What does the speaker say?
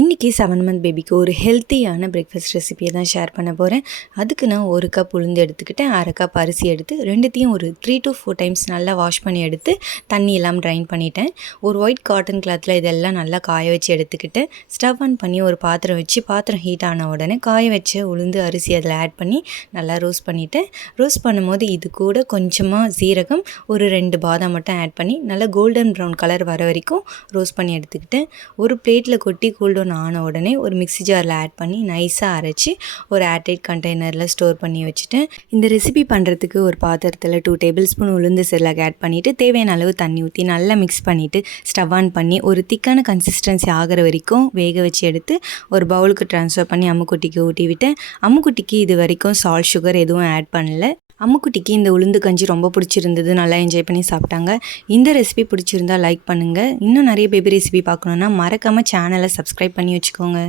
இன்றைக்கி 7 மந்த் பேபிக்கு ஒரு ஹெல்த்தியான பிரேக்ஃபாஸ்ட் ரெசிபியை தான் ஷேர் பண்ண போகிறேன். அதுக்கு நான் 1 கப் உளுந்து எடுத்துக்கிட்டேன், 1/2 கப் அரிசி எடுத்து ரெண்டுத்தையும் ஒரு 3 to 4 டைம்ஸ் நல்லா வாஷ் பண்ணி எடுத்து தண்ணி எல்லாம் ட்ரைன் பண்ணிட்டேன். ஒரு ஒயிட் காட்டன் கிளாத்தில் இதெல்லாம் நல்லா காய வச்சு எடுத்துக்கிட்டேன். ஸ்டவ் ஆன் பண்ணி ஒரு பாத்திரம் வச்சு பாத்திரம் ஹீட் ஆன உடனே காய வச்ச உளுந்து அரிசி அதில் ஆட் பண்ணி நல்லா ரோஸ்ட் பண்ணிவிட்டேன். ரோஸ்ட் பண்ணும்போது இது கூட கொஞ்சமாக சீரகம், ஒரு 2 பாதாம் மட்டும் ஆட் பண்ணி நல்லா கோல்டன் ப்ரௌன் கலர் வர வரைக்கும் ரோஸ்ட் பண்ணி எடுத்துக்கிட்டேன். ஒரு பிளேட்டில் கொட்டி கூல்டவுன் ஆன உடனே ஒரு மிக்ஸி ஜாரில் ஆட் பண்ணி நைஸாக அரைச்சி ஒரு ஏர்டைட் கண்டெய்னரில் ஸ்டோர் பண்ணி வச்சுட்டேன். இந்த ரெசிபி பண்ணுறதுக்கு ஒரு பாத்திரத்தில் 2 டேபிள் ஸ்பூன் உளுந்து செல்லாக ஆட் பண்ணிவிட்டு தேவையான அளவு தண்ணி ஊற்றி நல்லா மிக்ஸ் பண்ணிவிட்டு ஸ்டவ் ஆன் பண்ணி ஒரு திக்கான கன்சிஸ்டன்சி ஆகிற வரைக்கும் வேக வச்சு எடுத்து ஒரு பவுலுக்கு ட்ரான்ஸ்ஃபர் பண்ணி அம்முக்குட்டிக்கு ஊட்டி விட்டேன். அம்முக்குட்டிக்கு இது வரைக்கும் சால்ட் சுகர் எதுவும் ஆட் பண்ணல. அம்முக்குட்டிக்கு இந்த உளுந்து கஞ்சி ரொம்ப பிடிச்சிருந்தது, நல்லா என்ஜாய் பண்ணி சாப்பிட்டாங்க. இந்த ரெசிபி பிடிச்சிருந்தா லைக் பண்ணுங்கள். இன்னும் நிறைய பேபி ரெசிபி பார்க்கணுன்னா மறக்காமல் சேனலை சப்ஸ்கிரைப் பண்ணி வச்சுக்கோங்க.